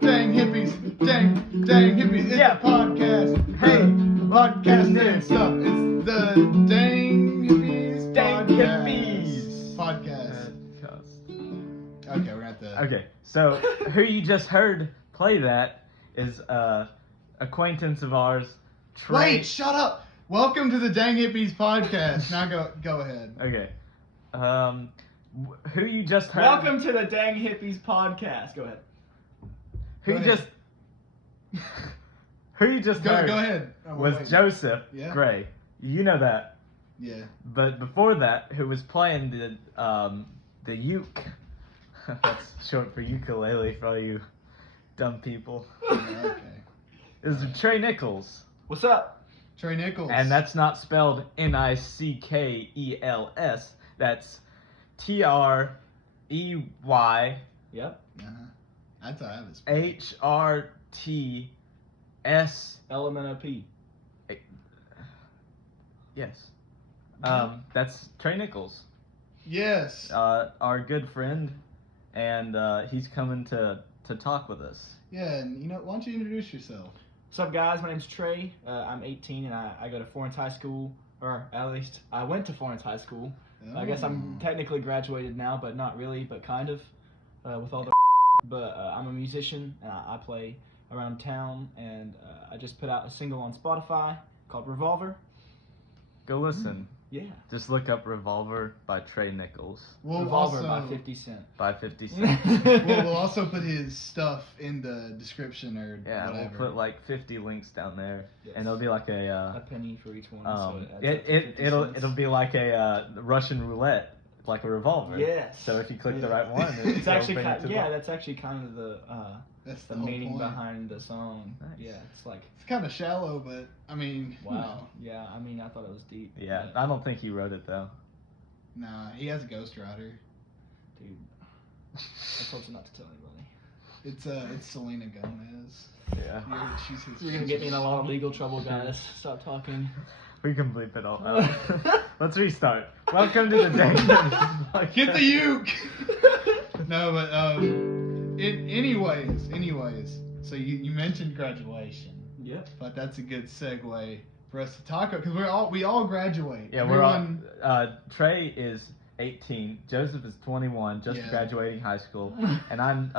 Dang hippies, dang hippies, it's a podcast. Hey, podcast and stuff. It's the Dang Hippies Hippies podcast. Okay, we're at the. Okay, so who you just heard play that is acquaintance of ours, Trey. Wait, shut up. Welcome to the Dang Hippies podcast. Now go ahead. Okay, who you just heard? Welcome to the Dang Hippies podcast. Go ahead. Who Go you ahead. just who you just Go heard ahead. Oh, was wait. Joseph Yeah. Gray. You know that. Yeah. But before that, who was playing the uke? That's short for ukulele for all you dumb people. Okay. It was Trey Nichols, What's up? Trey Nichols. and that's not spelled Nickels. That's Trey. Yep. That's how I have it. HRTS. Element of P. Yes. That's Trey Nichols, Yes. our good friend, and he's coming to talk with us. Yeah, and why don't you introduce yourself? What's up, guys? My name's Trey. I'm 18 and I go to Florence High School, or at least I went to Florence High School. I guess I'm technically graduated now, but not really, but kind of, with all the But I'm a musician, and I play around town, and I just put out a single on Spotify called Revolver. Go listen. Yeah. Just look up Revolver by Trey Nichols. We'll Revolver also, by 50 Cent. By 50 Cent. we'll also put his stuff in the description or Yeah, whatever. we'll put like 50 links down there, Yes. and it'll be like A penny for each one. So it'll be like a Russian roulette, like a revolver. Yes. So if you click the Yeah. right one, It's it'll actually bring it to that's actually kind of the That's the the whole meaning point. behind the song. Nice. Yeah, it's like It's kind of shallow, but I mean, wow. Yeah, I mean I thought it was deep. Yeah, but, I don't think he wrote it though. Nah, he has a ghostwriter. dude, I told you not to tell anybody. It's Selena Gomez. Yeah. She's his. You're gonna get me in a lot of legal trouble, guys. Stop talking. We can bleep it all out. Let's restart. Welcome to the Day. Get the uke. No, but anyways. So you mentioned graduation, Yep. but that's a good segue for us to talk about because we all graduate. Yeah, we're on. Trey is 18. Joseph is 21, just Yeah. graduating high school, and I'm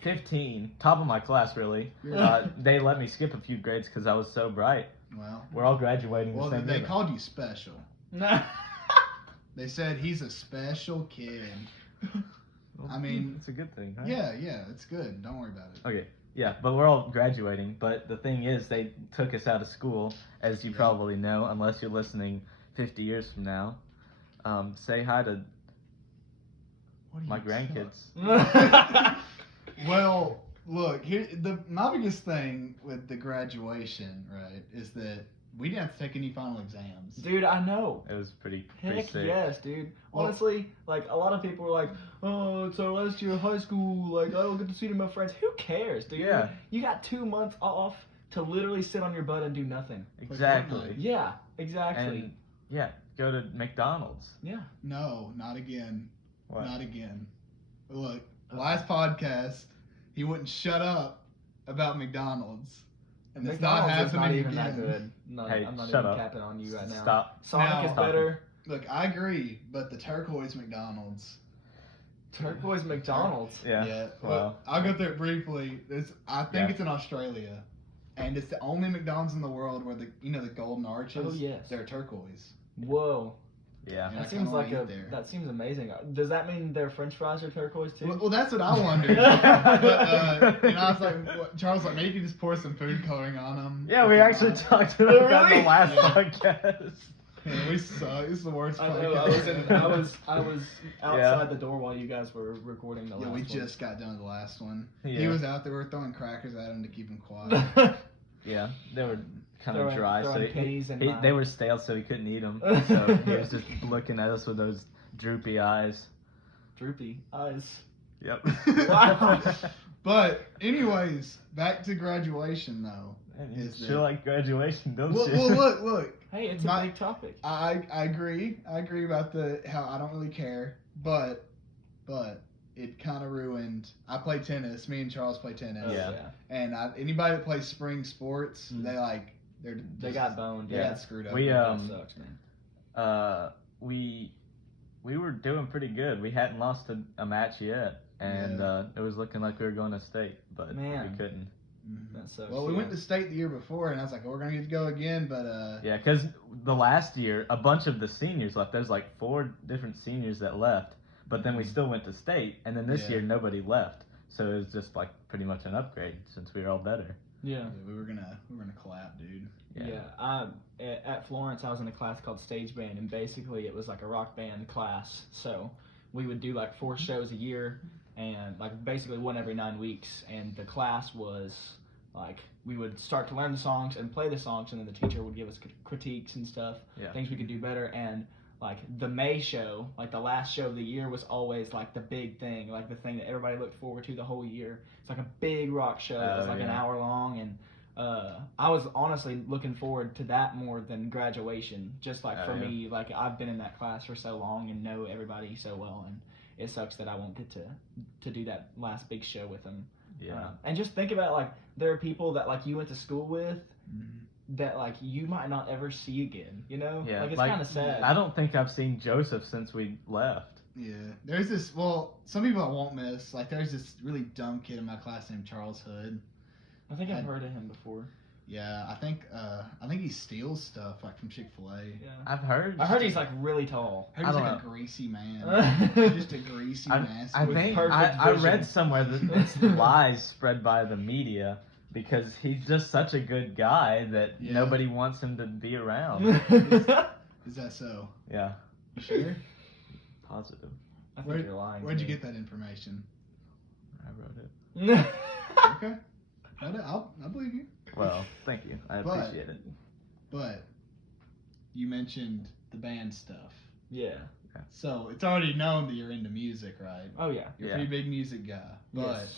15, top of my class really. Yeah. They let me skip a few grades because I was so bright. Well, We're all graduating the same they year. called you special. They said he's a special kid. Well, I mean, it's a good thing. Right? Yeah, it's good. Don't worry about it. Okay. Yeah, but we're all graduating. But the thing is, they took us out of school, as you probably know, unless you're listening 50 years from now. Say hi to What do you my expect? grandkids. Well, look, my biggest thing with the graduation, right, is that we didn't have to take any final exams. Dude, I know. It was pretty Heck sick. yes, dude. Well- Honestly, like a lot of people are like, "Oh, it's our last year of high school. Like, I don't get to see my friends." Who cares, dude? Yeah. You got 2 months off to literally sit on your butt and do nothing. Exactly. Yeah, exactly. And yeah, go to McDonald's. Yeah. No, not again. What? Not again. Look, last podcast, he wouldn't shut up about McDonald's. And it's not McDonald's is not happening even again. that good. No, Hey, I'm not shut even up. capping on you right now. Stop. Sonic Now- is better. Look, I agree, but the turquoise McDonald's. Turquoise McDonald's. Yeah. Well, I'll go through it briefly. I think Yeah. it's in Australia, and it's the only McDonald's in the world where the golden arches. Oh, yes. They're turquoise. Whoa. Yeah. Yeah. I That seems kinda like wanna eat there. that seems amazing. Does that mean their French fries are turquoise too? Well, that's what I wondered. But I was like, Charles, like maybe you could just pour some food coloring on them. Yeah, we actually talked about that in Really? the last Yeah. podcast. Yeah, we suck. This is the worst I podcast. know. I was outside Yeah. the door while you guys were recording the last Yeah, one. we just got done with the last one. Yeah. He was out there. We were throwing crackers at him to keep him quiet. Yeah, they were kind of Throwing- dry, so throwing pennies in my- they were stale, so he couldn't eat them. So he was just looking at us with those droopy eyes. droopy eyes. Yep. Wow. But anyways, back to graduation though. Man, you Is sure that- like graduation, don't Well, you? look. Hey, it's a big topic. I agree. I agree about how I don't really care, but it kind of ruined. I play tennis. Me and Charles play tennis. Oh, Yeah. And anybody that plays spring sports, Mm. they Got boned. They Yeah. got screwed up. We That sucks, man. We were doing pretty good. We hadn't lost a match yet, and it was looking like we were going to state, but Man. we couldn't. Mhm. That sucks. Well, we went to state the year before, and I was like, we're gonna get to go again, but Yeah, because the last year, a bunch of the seniors left. There's like 4 different seniors that left, but then we still went to state, and then this Yeah. year nobody left, so it was just like pretty much an upgrade since we were all better. Yeah. we were gonna clap, dude. Yeah. At Florence, I was in a class called stage band, and basically it was like a rock band class. So we would do like 4 shows a year, and like basically one every 9 weeks. And the class was like we would start to learn the songs and play the songs, and then the teacher would give us critiques and stuff, things we could do better. And like the May show, like the last show of the year, was always like the big thing, like the thing that everybody looked forward to the whole year. It's like a big rock show that was like an hour long, and I was honestly looking forward to that more than graduation. Just like for me, like I've been in that class for so long and know everybody so well, and it sucks that I won't get to do that last big show with them. Yeah. And just think about like there are people that like you went to school with that like you might not ever see again. You know? Yeah, Like it's like, kind of sad. I don't think I've seen Joseph since we left. Yeah, there's this. Well, some people I won't miss. Like, there's this really dumb kid in my class named Charles Hood. I think I've heard of him before. Yeah, I think he steals stuff like from Chick-fil-A. Yeah. I've heard. I heard he's like really tall. He's I don't like a know. greasy man. Just a greasy, nasty. I With think perfect I vision. read somewhere that it's lies spread by the media because he's just such a good guy that nobody wants him to be around. Is that so? Yeah. You sure? Positive. I think you're lying. Where'd you get that information? I wrote it. Okay. I believe you. Well, thank you. I appreciate it. But you mentioned the band stuff. Yeah. So it's already known that you're into music, right? Oh yeah. You're a pretty big music guy. But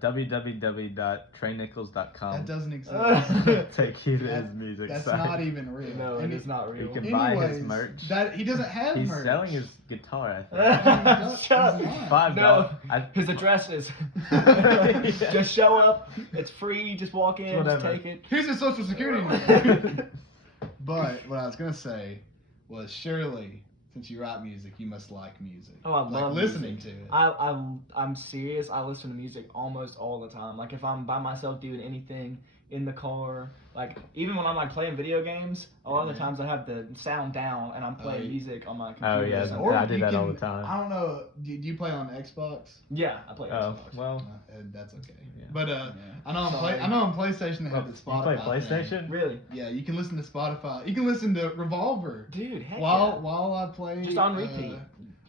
www.treynichols.com. that doesn't exist. Take you to his music That's site. not even real. No, And it is not real. You can buy his merch. He doesn't have He's merch. selling his guitar, I think. Shut up. $5. No, I- his address is just show up. It's free. Just walk in. Just Whatever. take it. Here's his social security number. But what I was gonna say was, surely, since you write music, you must like music. Oh, I like love listening music. to it. I'm serious. I listen to music almost all the time. Like if I'm by myself doing anything in the car, like even when I'm like playing video games, a lot of the times I have the sound down and I'm playing music on my computer. Oh, yeah. or something. Or I do you that all can- the time. I don't know. Do you play on Xbox? Yeah, I play Oh, Xbox. well. That's okay. Yeah. But Yeah. I know Sorry. on PlayStation they have the You Spotify. play thing. PlayStation? Really? Yeah, you can listen to Spotify. You can listen to Revolver Dude, heck while I play. Just on repeat.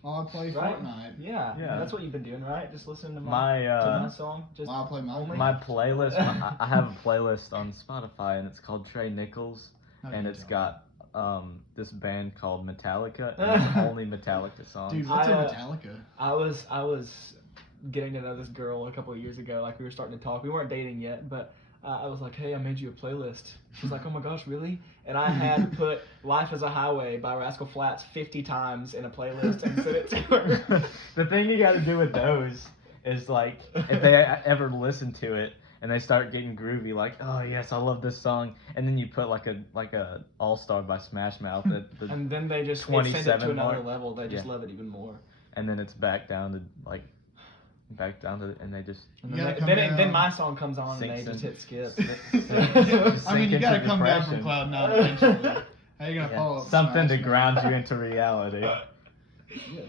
While I play Right? Fortnite. Yeah. Yeah. That's what you've been doing, right? Just listening to My, my song. Just While I play my My playlist, I have a playlist on Spotify, and it's called Trey Nichols, No, and you it's don't. got this band called Metallica, and it's only Metallica songs. Dude, what's I, a Metallica? I was getting to know this girl a couple of years ago. Like we were starting to talk. We weren't dating yet, but I was like, "Hey, I made you a playlist." She's like, "Oh my gosh, really?" And I had put "Life Is a Highway" by Rascal Flatts 50 times in a playlist and sent it to her. The thing you got to do with those is like if they ever listen to it and they start getting groovy, like, "Oh yes, I love this song," and then you put like a All Star by Smash Mouth at the And then they just send it 27 to another mark. level. They just Yeah. love it even more. and then it's back down to and they just And You then, gotta come then down. my song comes on and they Sinks just in. hit skip. I mean, you sink gotta into come down from depression. cloud nine eventually. How you gonna follow up something to Smash ground Mouth? you into reality. Yeah,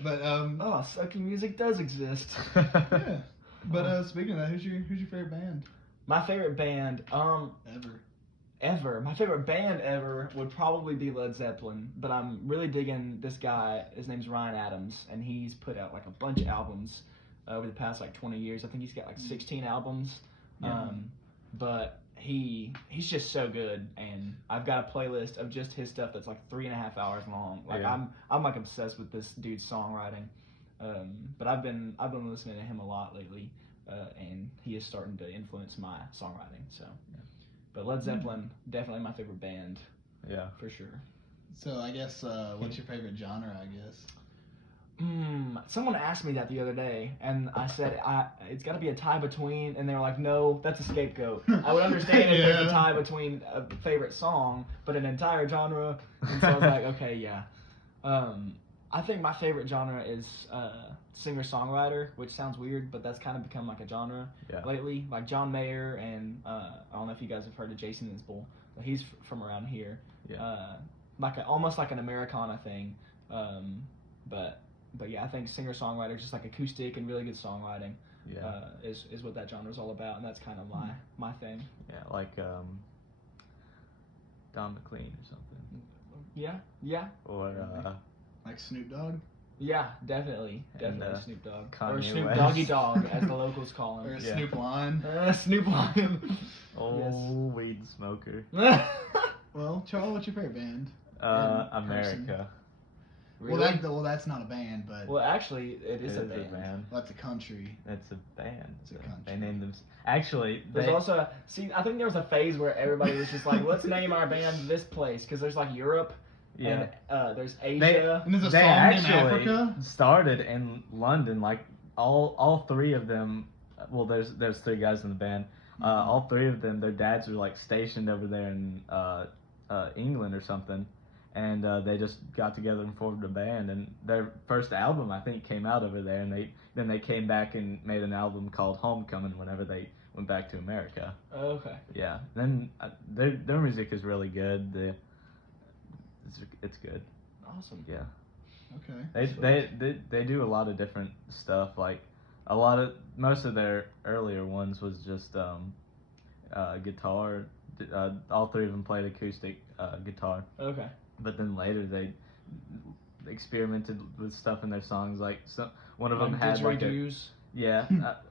but Oh, sucky music does exist. yeah. But speaking of that, who's your favorite band My favorite band, ever? my favorite band ever would probably be Led Zeppelin, but I'm really digging this guy. His name's Ryan Adams, and he's put out like a bunch of albums over the past like 20 years. I think he's got like 16 albums. Yeah. But he's just so good, and I've got a playlist of just his stuff that's like 3.5 hours long. Like Yeah. I'm like obsessed with this dude's songwriting. But I've been listening to him a lot lately. and he is starting to influence my songwriting. So, but Led Zeppelin definitely my favorite band. Yeah, for sure. So I guess what's your favorite genre? I guess. Someone asked me that the other day, and I said it's got to be a tie between, and they were like, no, that's a scapegoat. I would understand if there's a tie between a favorite song, but an entire genre. And so I was like, okay, yeah. I think my favorite genre is singer-songwriter, which sounds weird, but that's kind of become like a genre lately. Like John Mayer, and I don't know if you guys have heard of Jason Isbell, but he's from around here. Yeah. Almost like an Americana thing, But yeah, I think singer-songwriter, just like acoustic and really good songwriting, is what that genre is all about, and that's kind of my thing. Yeah, like Don McLean or something. Yeah. Or like Snoop Dogg. Yeah, definitely Snoop Dogg. Kanye Or Snoop West. Doggy Dogg, as the locals call him. Or Snoop Lion. Snoop Lion. Weed smoker. Well, Charles, what's your favorite band? America. Really? Well, that's not a band, but Well, actually, it is a band. well, that's a country. It's a band. It's a country. They named them. Actually, There's also I think there was a phase where everybody was just like, let's name our band this place, because there's like Europe, and there's Asia. And there's a They song named actually Africa. started in London. Like all three of them. Well, there's three guys in the band. All three of them, their dads were like stationed over there in England or something. And they just got together and formed a band, and their first album I think came out over there, and they came back and made an album called Homecoming whenever they went back to America. Oh, okay. Yeah, then their music is really good. It's good. Awesome. Yeah. Okay. They do a lot of different stuff. Like most of their earlier ones was just guitar. All three of them played acoustic guitar. Okay. But then later they experimented with stuff in their songs. Like one of them had like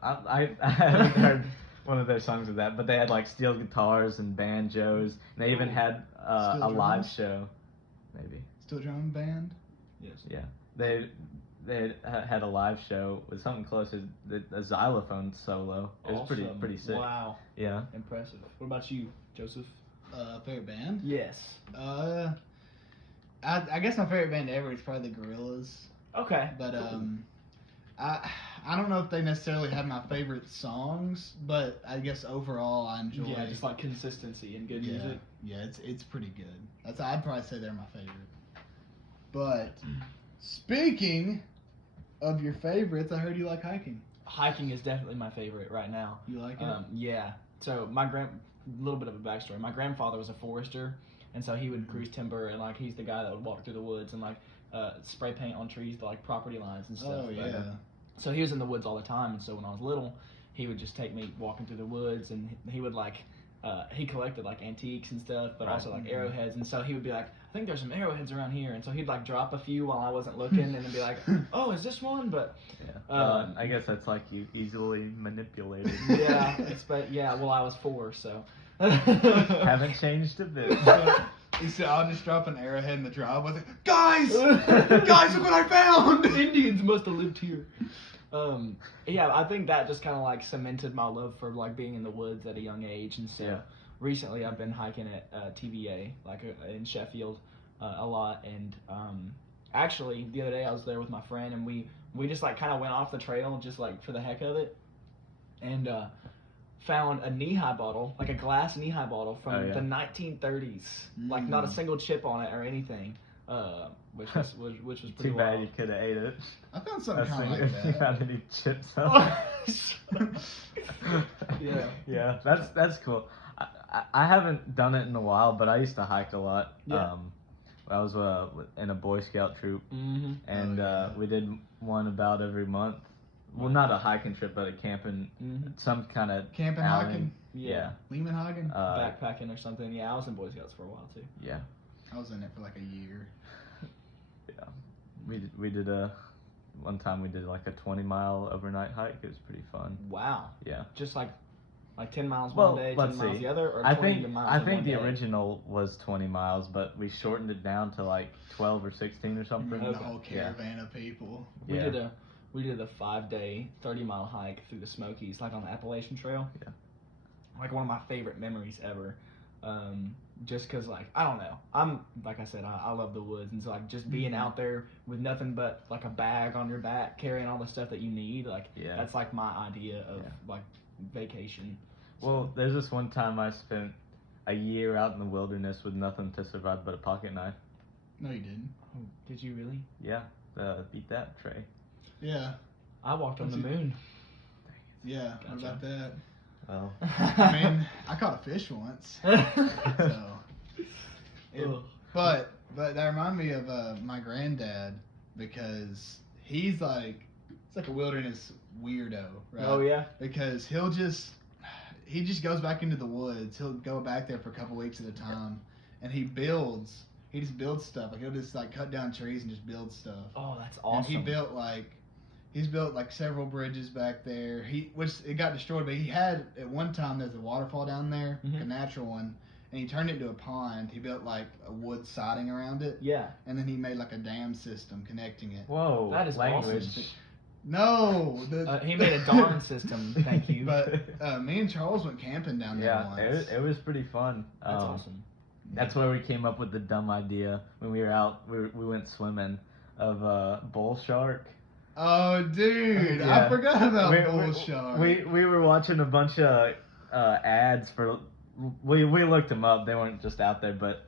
I haven't heard one of their songs with that, but they had like steel guitars and banjos. And they even had a live show, maybe. Steel drum band. Yes. Yeah, they had a live show with something close to a xylophone solo. It was pretty sick. Wow. Yeah. Impressive. What about you, Joseph? Favorite band? Yes. I guess my favorite band ever is probably the Gorillaz. Okay. But I don't know if they necessarily have my favorite songs, but I guess overall I enjoy. Yeah, just like consistency and good music. Yeah, it's pretty good. I'd probably say they're my favorite. But Speaking of your favorites, I heard you like hiking. Hiking is definitely my favorite right now. You like it? Yeah. So little bit of a backstory. My grandfather was a forester, and so he would cruise timber, and like he's the guy that would walk through the woods and like spray paint on trees to like property lines and stuff. Oh yeah. So he was in the woods all the time, and so when I was little, he would just take me walking through the woods, and he would like he collected like antiques and stuff, but also like arrowheads, and so he would be like, I think there's some arrowheads around here, and so he'd like drop a few while I wasn't looking, and then be like, oh, is this one? But I guess that's like you easily manipulated. Well, I was 4, so haven't changed a bit. He said, I'll just drop an arrowhead in the driveway. Guys, guys, look what I found! Indians must have lived here. I think that just kind of like cemented my love for like being in the woods at a young age, and so recently I've been hiking at TVA, like in Sheffield, a lot, and actually the other day I was there with my friend, and we just like kind of went off the trail just like for the heck of it, and found a knee-high bottle, like a glass knee-high bottle from the 1930s, like not a single chip on it or anything. Which was pretty Too bad wild. you could have ate it. I found something kind of like that. You found any chips on it. Yeah, that's cool. I haven't done it in a while, but I used to hike a lot. Yeah. I was in a Boy Scout troop, and we did one about every month. Well, not a hiking trip, but a camping, some kind of camping, outing. hiking. Yeah. Lehman hiking. Backpacking or something. Yeah, I was in Boy Scouts for a while too. Yeah. I was in it for like a year. Yeah. We did one time we did like a 20-mile overnight hike. It was pretty fun. Wow. Yeah. Just like 10 miles one day, 10 miles the other, or 20 miles I think one the day? original was 20 miles, but we shortened it down to like 12 or 16 or something. The whole caravan of people. we did a 5-day, 30-mile hike through the Smokies, like on the Appalachian Trail. Yeah. Like one of my favorite memories ever. Just because, like, I don't know. I'm, like I said, I love the woods. And so, like, just being out there with nothing but, like, a bag on your back, carrying all the stuff that you need, like, that's, like, my idea of, like, vacation. Well, there's this one time I spent a year out in the wilderness with nothing to survive but a pocket knife. No, you didn't. Oh, did you really? Yeah, beat that, Trey. Yeah. I walked on the moon. Yeah, Gotcha. what about that? Well, I mean, I caught a fish once. So, but that reminded me of my granddad, because he's like a wilderness weirdo, right? Oh yeah. Because he just goes back into the woods. He'll go back there for a couple weeks at a time, and he just builds stuff. Like he'll just like cut down trees and just build stuff. Oh, that's awesome. And he's built like several bridges back there. Which it got destroyed, but he had at one time there's a waterfall down there, a natural one, and he turned it into a pond. He built like a wood siding around it. Yeah. And then he made like a dam system connecting it. whoa, That is language. awesome. No, He made a darn system. Thank you. But me and Charles went camping down there once. it was pretty fun. That's awesome. That's where we came up with the dumb idea when we were out. We went swimming of bull shark. Oh, dude, Yeah. I forgot about bull shark. We were watching a bunch of ads for. We looked them up. They weren't just out there, but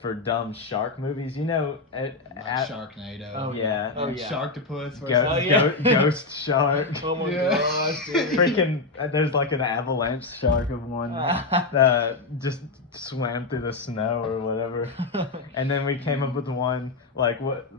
for dumb shark movies. You know, Sharknado. Oh yeah. Oh, And yeah. Sharktopus. Ghost shark. Oh my Yeah. gosh, dude. Freaking! There's like an avalanche shark of one just swam through the snow or whatever. And then we came up with one like what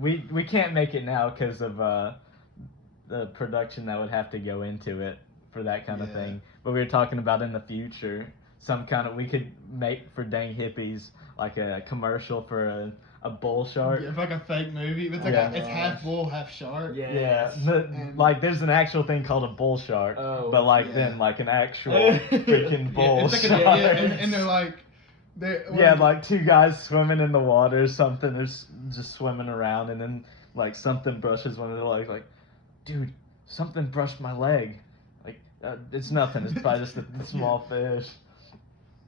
we can't make it now because of the production that would have to go into it for that kind of thing. But we were talking about in the future some kind of we could make for Dang Hippies like a commercial for a bull shark. Yeah, it's like a fake movie. It's like it's half bull, half shark. Yeah. Yeah, but like there's an actual thing called a bull shark, but like then like an actual freaking bull it's like shark. and they're like, like two guys swimming in the water or something. They're just swimming around, and then like something brushes one of their legs. Like, dude, something brushed my leg. Like it's nothing. It's probably just a small fish.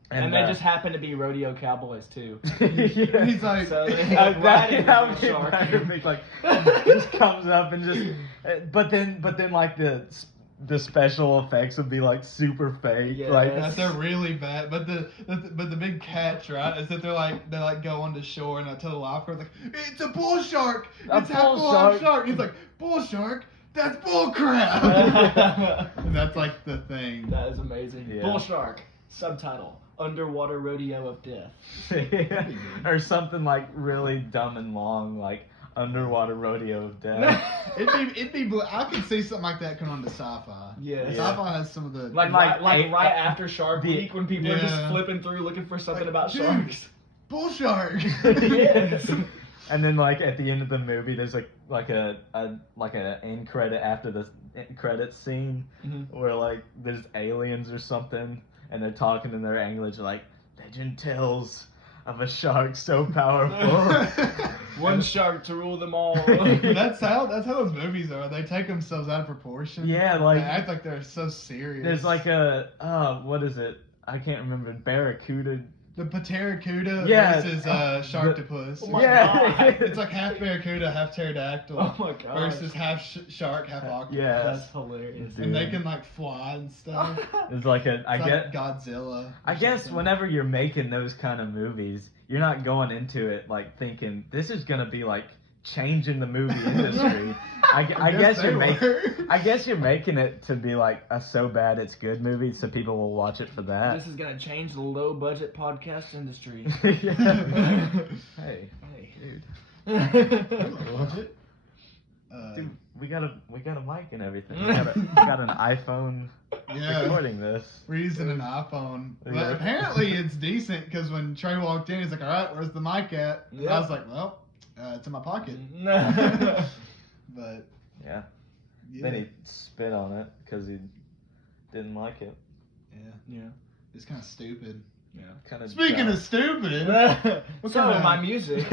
And they just happen to be rodeo cowboys too. Yeah. He's like, so they that riding would be shark. perfect. Like, just comes up and just, but then like the special effects would be like super fake. Yeah. Like they're really bad. But the big catch, right, is that they go on the shore and I tell the lifeguard like, it's a bull shark. It's half bull, half shark. He's like, bull shark. That's bull crap. And that's like the thing. That is amazing. Yeah. Bull shark. Subtitle: Underwater Rodeo of Death. Or something like really dumb and long, like Underwater Rodeo of Death. it'd be. I could see something like that come on to sci-fi. Yeah. Sci-fi has some of the Like right after Shark Week when people are just flipping through looking for something about dude, sharks. Bull shark. Yes. And then like at the end of the movie, there's like a end credit after the credits scene where like there's aliens or something. And they're talking in their English like, legend tells of a shark so powerful. One shark to rule them all. That's how those movies are. They take themselves out of proportion. Yeah, like they act like they're so serious. there's like what is it? I can't remember. Barracuda. The Pterocuda versus Sharktopus. Oh my God. It's like half barracuda, half pterodactyl. Oh my god. Versus half shark, half octopus. Yeah. That's hilarious. And they can like fly and stuff. It's like It's like Godzilla. I guess whenever you're making those kind of movies, you're not going into it like thinking this is gonna be like changing the movie industry. I guess you're making it to be like a so bad it's good movie, so people will watch it for that. This is gonna change the low budget podcast industry. Hey, dude. Watch it. Dude, we got a mic and everything. We got an iPhone recording this. We're using an iPhone. But Yeah. apparently it's decent because when Trey walked in, he's like, all right, where's the mic at? And I was like, well, it's in my pocket. But Yeah. Then he spit on it because he didn't like it. Yeah. It's kind of stupid. Yeah. Kind of. Speaking of stupid, my music.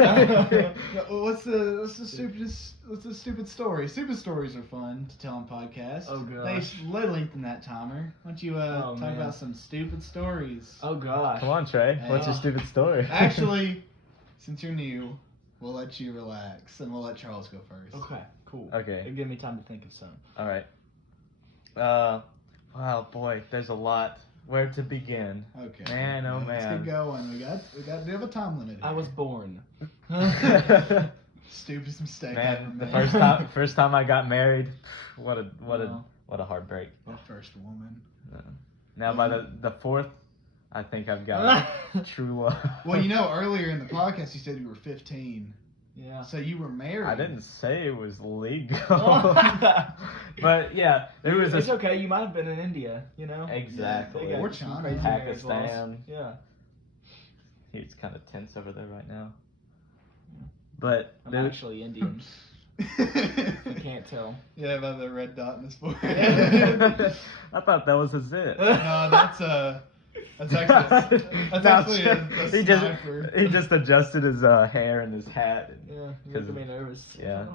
what's the stupid story? Stupid stories are fun to tell on podcasts. Oh gosh. They lengthen that timer. Why don't you talk about some stupid stories? Oh gosh. Come on, Trey. What's your stupid story? Actually, since you're new, we'll let you relax and we'll let Charles go first. Okay. Cool. Okay. It'll give me time to think of some. All right. Wow, boy, there's a lot. Where to begin? Okay. Man, oh Let's man. get going. We have a time limit. I was born. Stupidest mistake Man, ever the made. first time I got married, what a heartbreak. My first woman. Now by the fourth, I think I've got true love. Well, earlier in the podcast you said you were 15. Yeah. So you were married. I didn't say it was legal. But yeah, there was It's okay. You might have been in India. Exactly. They got Or some China. crazy marriage laws. Pakistan. Yeah. He's kind of tense over there right now. But I'm actually Indian. You can't tell. Yeah, by the red dot in his forehead. I thought that was a zit. No, that's actually a sniper. He just adjusted his hair and his hat. Yeah, you're making me nervous. Yeah.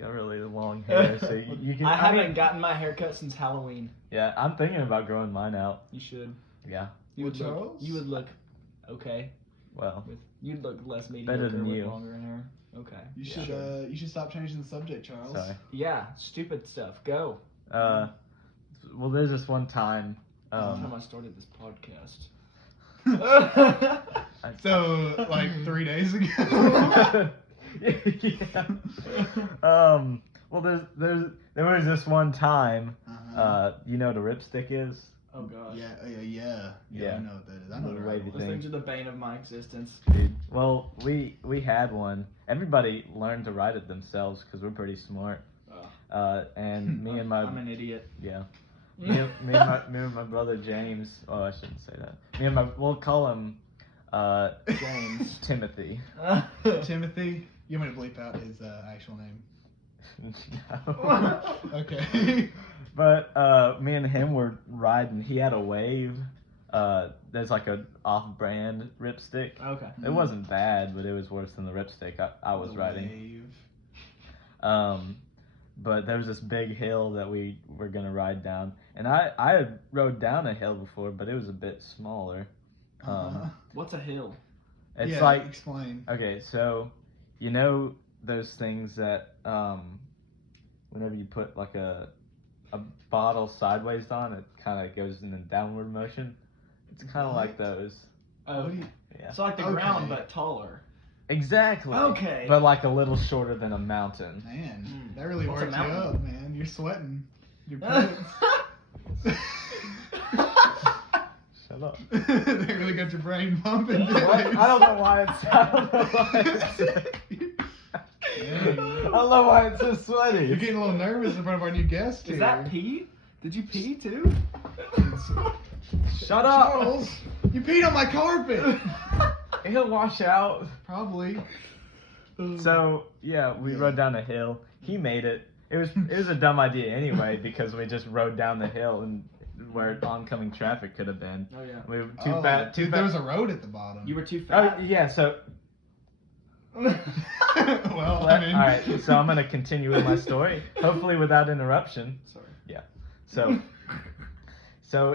Got really long hair, so you can. I haven't gotten my haircut since Halloween. Yeah, I'm thinking about growing mine out. You should. Yeah. You would Charles? look okay. Well, You'd look less mediocre better than with you. longer hair. Okay. You should stop changing the subject, Charles. sorry. Yeah, stupid stuff. Go. Well, there's this one time. Last time I started this podcast. So, like 3 days ago. Yeah. Well, there was this one time. You know what a ripstick is? Oh gosh. Yeah. I Yeah. know what that is. I know The what way a to rebel Those is. things are the bane of my existence. Dude. Well, we had one. Everybody learned to ride it themselves because we're pretty smart. And me and my I'm an idiot. yeah. Me and my brother James. Oh, I shouldn't say that. We'll call him James. Timothy. Timothy. You want me to bleep out his actual name? No. Okay. But me and him were riding. He had a Wave. There's like a off-brand ripstick. Okay. It wasn't bad, but it was worse than the ripstick I was The riding. Wave. But there was this big hill that we were gonna ride down, and I had rode down a hill before, but it was a bit smaller. What's a hill? It's yeah, like explain. okay, so those things that whenever you put like a bottle sideways on, it kind of goes in a downward motion. It's kind of like those. Oh, Yeah. it's like the ground but taller. Exactly. Okay. But like a little shorter than a mountain. Man, that really What's a works you mountain? up, man. You're sweating. Your pants. Shut up. They really got your brain pumping. What? I don't know why it's. I don't know why it's so sweaty. You're getting a little nervous in front of our new guest here. Is that pee? Did you pee too? Shut up. Charles, you peed on my carpet. It'll wash out. Probably. So yeah, we rode down a hill. He made it. It was a dumb idea anyway because we just rode down the hill and where oncoming traffic could have been. Oh yeah. We were too fat. Dude, there was a road at the bottom. You were too Oh fat. yeah, so Well, I mean. all right. So I'm gonna continue with my story, hopefully without interruption. Sorry. Yeah. So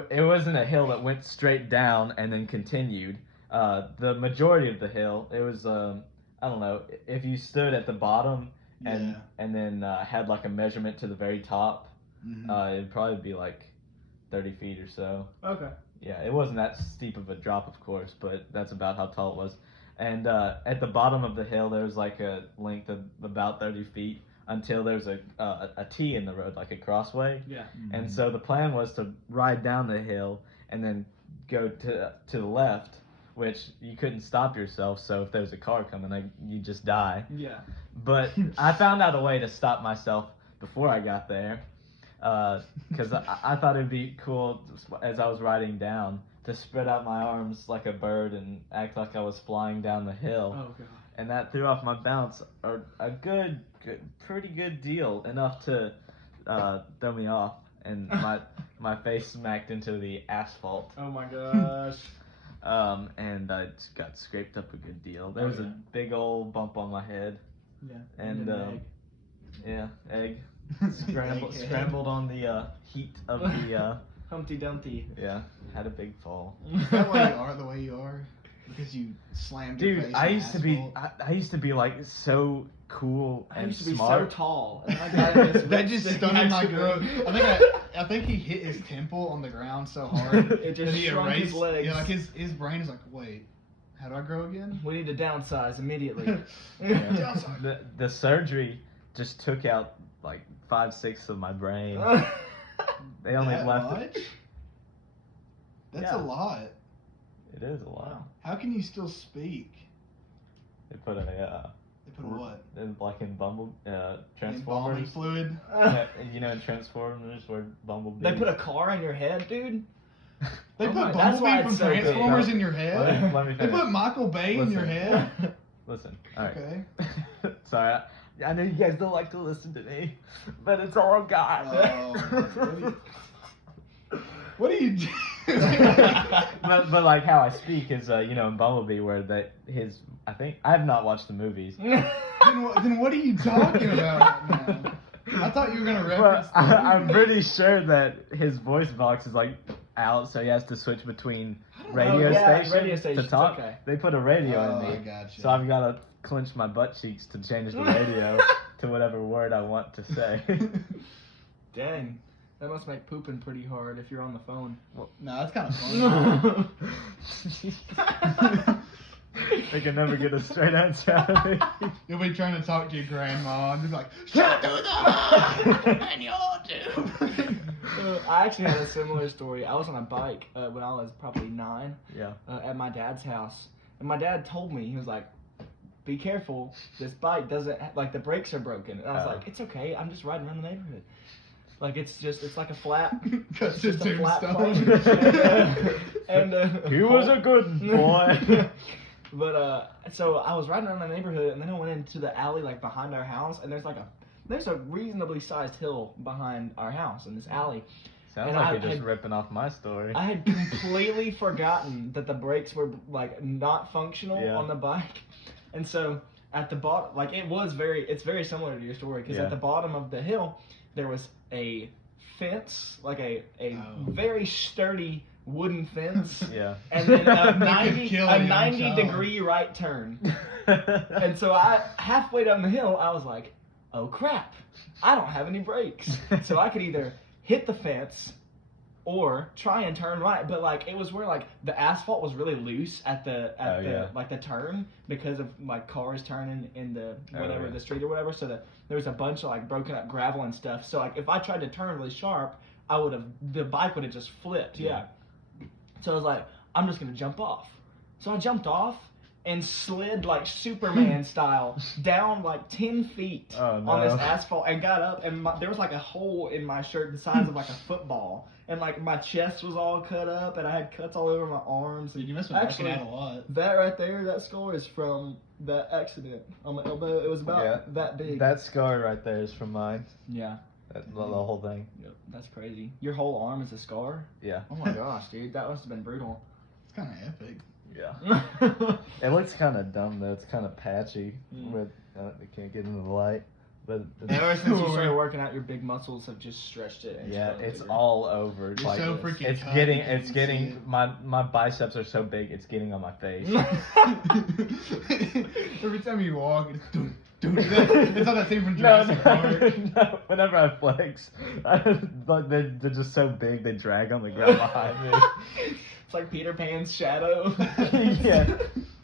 it wasn't a hill that went straight down and then continued. The majority of the hill, it was I don't know, if you stood at the bottom and then had like a measurement to the very top, it'd probably be like 30 feet or so. Okay. Yeah, it wasn't that steep of a drop, of course, but that's about how tall it was. And at the bottom of the hill, there was like a length of about 30 feet until there's a T in the road, like a crossway. Yeah. And so the plan was to ride down the hill and then go to the left, which you couldn't stop yourself. So if there was a car coming, you just die. Yeah. But I found out a way to stop myself before I got there, because I thought it'd be cool as I was riding down to spread out my arms like a bird and act like I was flying down the hill. Oh god. And that threw off my bounce a pretty good deal, enough to throw me off, and my face smacked into the asphalt. Oh my gosh. And I just got scraped up a good deal. There was a big old bump on my head. Yeah. And egg. yeah, egg scrambled on the heat of the Humpty Dumpty. yeah, had a big fall. Is that why you are the way you are? Because you slammed your face I in used to be asphalt? I used to be like so cool I and used to be smart. so tall. And I got this That just lipstick stunted my next to growth. it. I think he hit his temple on the ground so hard It just that he shrunk erased. his legs. Yeah, like his brain is like, wait, how do I grow again? We need to downsize immediately. Downsize. The surgery just took out like 5/6 of my brain. They only That left much? it. That's Yeah. a lot. It is a lot. How can you still speak? They put a They put a what? like in Embalming Transformers. fluid. You know in Transformers where Bumblebee. They put a car in your head, dude. They Oh put my- that's why Bumblebee from it's so good. Transformers No. in your head. Let me They finish. put Michael Bay in your Listen. head. Listen. All right. Okay. Sorry. I know you guys don't like to listen to me, but it's all God. Oh, what are you doing? but like how I speak is in Bumblebee where I think I have not watched the movies. then what are you talking about right now? I thought you were gonna reference. But the I'm movie. pretty sure that his voice box is like out, so he has to switch between radio, yeah, station radio to stations, talk. okay. They put a radio Oh, in I me, gotcha. so I've got to clench my butt cheeks to change the radio to whatever word I want to say. Dang. That must make pooping pretty hard if you're on the phone. No, that's kind of fun. They can never get a straight answer out of me. You'll be trying to talk to your grandma and be like, "Shut through the and you'll do." I actually had a similar story. I was on a bike when I was probably 9 Yeah. at my dad's house. And my dad told me, he was like, be careful, this bike doesn't, like the brakes are broken. And I was Oh. like, it's okay, I'm just riding around the neighborhood. Like it's like a flat, Cut it's to just a flat tombstone. bike. And He was a good boy. But so I was riding around the neighborhood, and then I went into the alley like behind our house, and there's a reasonably sized hill behind our house in this alley. Sounds And like I you're just had- ripping off my story. I had completely forgotten that the brakes were like not functional Yeah. on the bike, and so at the bottom, like it's very similar to your story because Yeah. at the bottom of the hill there was a fence, like a Oh. very sturdy wooden fence, Yeah. and then a That could 90 kill a young 90 child. degree right turn. And so I halfway down the hill, I was like, "Oh crap, I don't have any brakes." So I could either hit the fence or try and turn right, but like it was where like the asphalt was really loose at the yeah. like the turn because of like cars turning in the whatever yeah. the street or whatever. So there was a bunch of like broken up gravel and stuff. So like if I tried to turn really sharp, the bike would have just flipped. Yeah. So I was like, I'm just gonna jump off. So I jumped off and slid like Superman style down like 10 feet Oh, no. on this asphalt and got up, and there was like a hole in my shirt the size of like a football, and like my chest was all cut up and I had cuts all over my arms. You must have been Actually, working out a lot. that right there, that scar is from that accident on my elbow. It was about that big. That scar right there is from mine. Yeah. The whole thing. Yep, that's crazy. Your whole arm is a scar? Yeah. Oh my gosh, dude, that must have been brutal. It's kind of epic. Yeah. It looks kind of dumb though. It's kind of patchy. Mm. With it can't get into the light, but Ever since you started working out, your big muscles have just stretched it. And yeah, gotten it's bigger. all over. You're so this. freaking It's cut, getting. you can't It's even getting. see My biceps are so big. It's getting on my face. it. Every time you walk, it's doing. It's not that thing from No, Jurassic Park. no. Whenever I flex, like they're just so big they drag on the ground behind me. It's like Peter Pan's shadow. Yeah.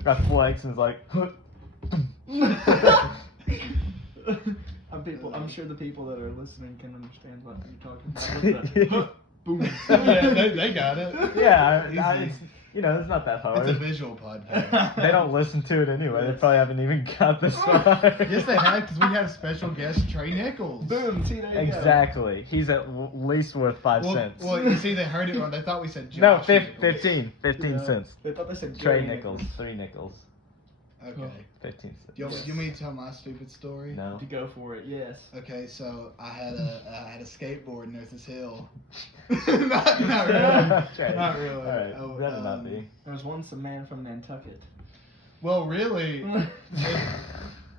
I flex and it's like. I'm sure the people that are listening can understand what you're talking about. Boom. Yeah, they got it. Yeah, Easy. it's not that hard. It's a visual podcast. They don't listen to it anyway. They probably haven't even got this far. Yes, they have, because we have special guest Trey Nichols. Boom, see, there you go. Exactly. He's at least worth 5 Well, cents. well, you see, they heard it wrong. They thought we said No, Josh Nichols. 15 Yeah. cents. They thought they said Trey Gary Nichols, 3 nickels. Okay. 15 Do you want me to tell my stupid story? No. To go for it, yes. Okay, so I had a skateboard and there's this hill. not really. Trey. Not really. Alright, Oh, better not be. There was once a man from Nantucket. Well, really,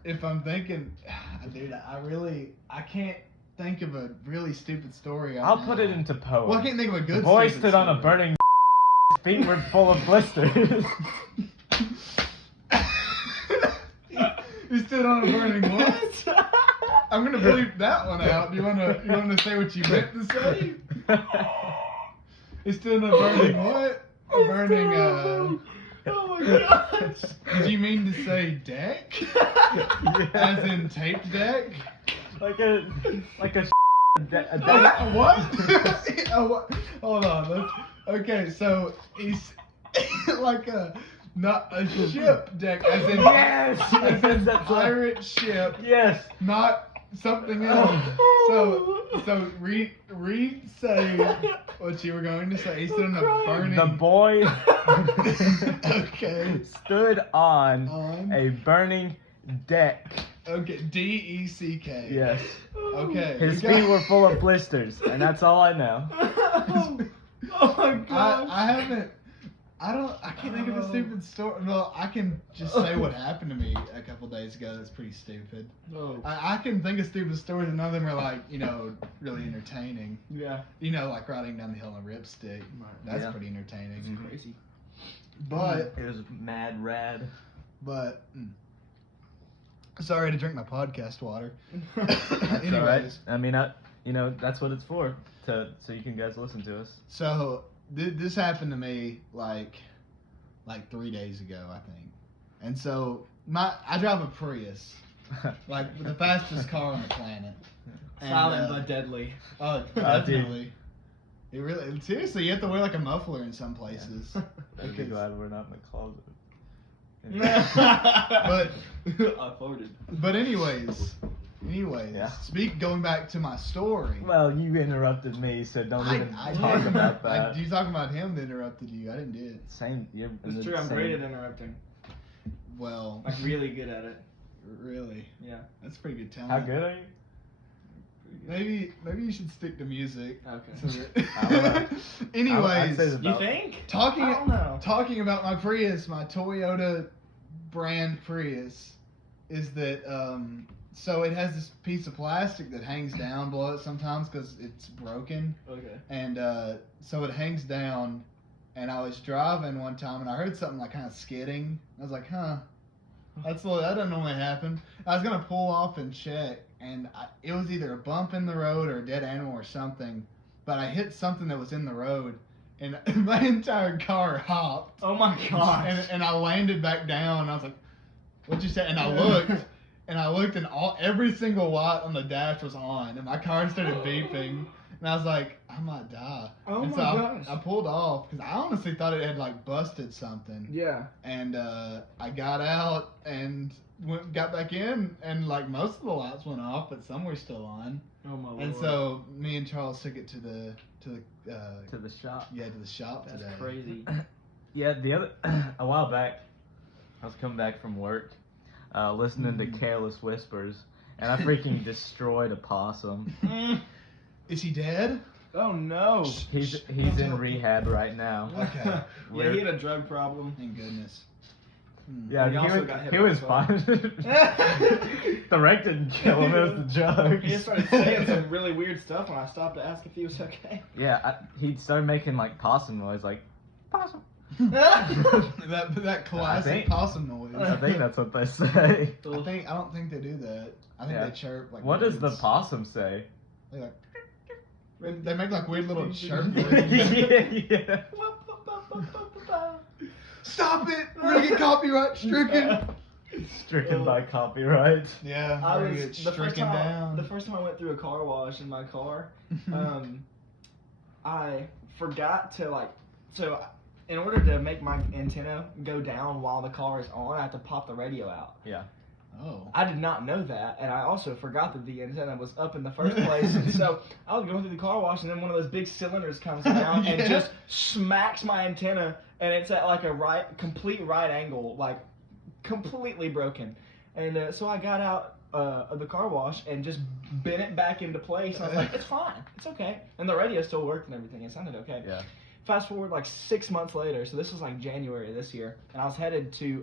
if I'm thinking, dude, I can't think of a really stupid story. I'll put it into poem. Well, I can't think of a good The boy stupid stood on a story. burning feet were full of blisters. He stood on a burning what? I'm gonna bleep that one out. Do you wanna say what you meant to say? He stood on a burning what? A burning Oh my gosh! Did you mean to say deck? As in taped deck? like a What? Oh, what? Hold on. Okay, so he's like not a ship deck, as in Yes! as in That's pirate ship, Yes. not something else. So say what you were going to say. He stood on a burning. The boy Okay. stood on On. a burning deck. Okay. DECK. Yes. Okay. His you got- feet were full of blisters, and that's all I know. Oh my gosh! I can't think of a stupid story. Well, I can just say what happened to me a couple days ago. That's pretty stupid. Oh. I can think of stupid stories, and none of them are like, really entertaining. Yeah. Like riding down the hill on a ripstick. That's Yeah. pretty entertaining. Mhm. Crazy. But It was mad rad. Sorry to drink my podcast water. That's Anyways, alright. I mean, that's what it's for, so you can guys listen to us. so this happened to me like 3 days ago, I think. And so I drive a Prius, like the fastest car on the planet. And, Silent but deadly. Oh, definitely. It really, seriously, you have to wear like a muffler in some places. I'd be glad we're not in the closet. But I farted. but anyways, Yeah. going back to my story. Well, you interrupted me, so don't even I talk did. about that. You talking about him that interrupted you? I didn't do it. Same. You're in It's the true, I'm same- great at interrupting. Well, Like, really good at it. really, Yeah. that's pretty good talent. How good are you? Maybe you should stick to music. Okay. So I don't know. that- I'd Anyways, say the- You think? talking I don't know. talking about my Prius, my Toyota brand Prius, is that so it has this piece of plastic that hangs down below it sometimes because it's broken, Okay. and so it hangs down. And I was driving one time and I heard something like kind of skidding. I was like, huh, that doesn't normally happen. I was gonna pull off and check, and it was either a bump in the road or a dead animal or something. But I hit something that was in the road, and my entire car hopped. Oh my gosh. And I landed back down. And I was like, "What'd you say?" And I looked, and every single light on the dash was on, and my car started beeping. And I was like, I might die. Oh and my so gosh. I pulled off because I honestly thought it had like busted something. Yeah. And I got out and got back in, and like most of the lights went off, but some were still on. Oh my lord. And so me and Charles took it to the shop. to the shop That's today. crazy. Yeah, a while back, I was coming back from work, listening to Careless Whispers, and I freaking destroyed a possum. Is he dead? Oh no. He's in rehab right now. Okay. Yeah, he had a drug problem. Thank goodness. Yeah, He also got hit he by was a fine. The wreck didn't kill him, it was the drugs. He just started saying some really weird stuff when I stopped to ask if he was okay. Yeah, he started making like possum noise, like possum. that classic think- possum noise. I think that's what they say. I don't think they do that. I think Yeah. they chirp like. What does the birds. possum say? They like. They make like weird little chirp. Yeah. Stop it! We're gonna get copyright stricken. Stricken by copyright. Yeah, I we're gonna was get stricken down. the first time I went through a car wash in my car, I forgot to in order to make my antenna go down while the car is on, I have to pop the radio out. Yeah. Oh. I did not know that, and I also forgot that the antenna was up in the first place. And so I was going through the car wash, and then one of those big cylinders comes down and Yeah. just smacks my antenna, and it's at like a complete right angle, like completely broken. And so I got out of the car wash and just bent it back into place. And I was like, it's fine, it's okay. And the radio still worked and everything. It sounded okay. Yeah. Fast forward like 6 months later, so this was like January of this year, and I was headed to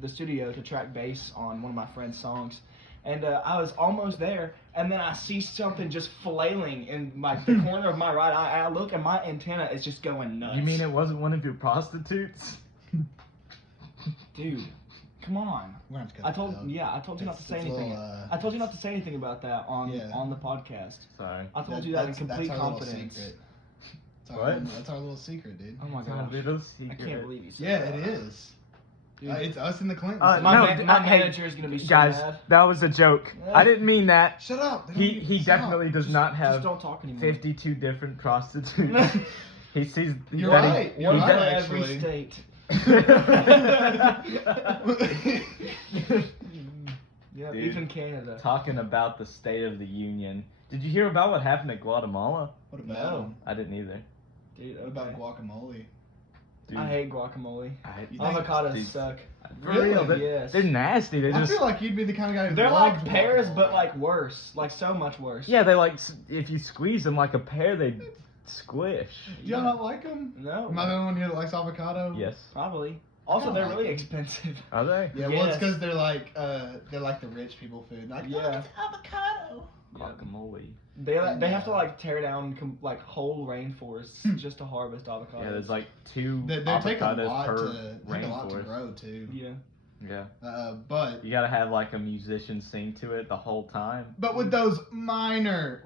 the studio to track bass on one of my friend's songs. And I was almost there, and then I see something just flailing in the corner of my right eye. And I look, and my antenna is just going nuts. You mean it wasn't one of your prostitutes? Dude, come on. We're gonna have to cut I that told out. I told you not to say It's a anything. little, I told you not to say anything about that on the podcast. Sorry. I told you that in complete that's our confidence. Little secret. What? That's our little secret, dude. Oh my It's a gosh. little I secret. can't believe you said Yeah, that. it is. Dude. It's us and the Clintons. My No, manager is gonna be so Guys, mad. that was a joke. I didn't mean that. Shut up. They don't He need- he stop. definitely does not Just have don't talk anymore. 52 different prostitutes. He sees You're that he- right. he You're One right, for does- every actually. state. Yeah, Dude. even Canada. Talking about the State of the Union. Did you hear about what happened at Guatemala? What about No. him? I didn't either. Dude, What about okay. guacamole? Dude, I hate guacamole. You think- Avocados Dude, suck. For Really? real, they're, Yes. they're nasty. They I just feel like you'd be the kind of guy who They're loves like pears, guacamole. but like worse. Like so much worse. yeah, they like if you squeeze them like a pear, they squish. Do y'all not like them? No. Am I the only one here that likes avocado? Yes, Probably. Also, don't they're like really them. expensive. are they? Yeah, well, it's Yes. because they're like the rich people food. Like, Yeah. oh, it's avocado. Guacamole. They have to like tear down like whole rainforests just to harvest avocados. Yeah, there's like 2 They take a avocados lot per to rainforest. grow too. Yeah. Yeah, But you gotta have like a musician sing to it the whole time. with those minor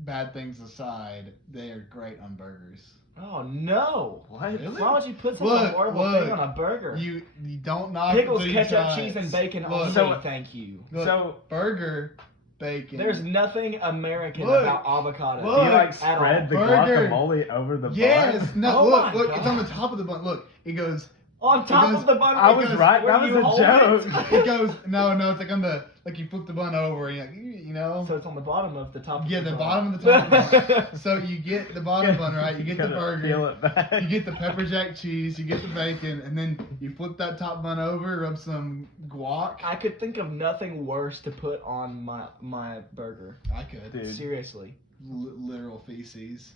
bad things aside, they are great on burgers. Oh no! What? Really? Why would you put such a Look, horrible look. thing on a burger? You don't knock Pickles, till you ketchup, try cheese, it. and bacon Look, only. So- Thank you. look, So- burger, bacon. There's nothing American Look. about avocados. Look. You like at spread all. the Burger. guacamole over the Yes. bun? No. Oh my look. It's on the God. top of the bun. Look. It goes. On top goes- of the bun. I it was goes right, where that was you a hold joke. it. It goes. No. It's like on the you flip the bun over and you know. So it's on the bottom of the top. Yeah, of the bun. bottom of the top. Of the bun. So you get the bottom bun right. You get the Gotta burger. Peel it back. You get the pepper jack cheese. You get the bacon, and then you flip that top bun over. Rub some guac. I could think of nothing worse to put on my burger. I could. Dude. Seriously. Literal feces.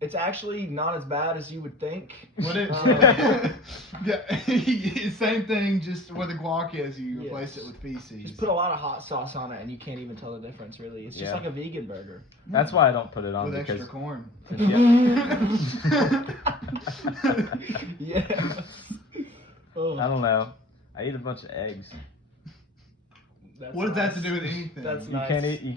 It's actually not as bad as you would think. What it? Um, Yeah, same thing. Just where the guac is, you replace Yes. it with feces. Just put a lot of hot sauce on it, and you can't even tell the difference. Really, it's just Yeah. like a vegan burger. That's why I don't put it on with because extra corn. Yeah. Oh, I don't know. I eat a bunch of eggs. that's What does that have to nice. do with anything? That's You nice.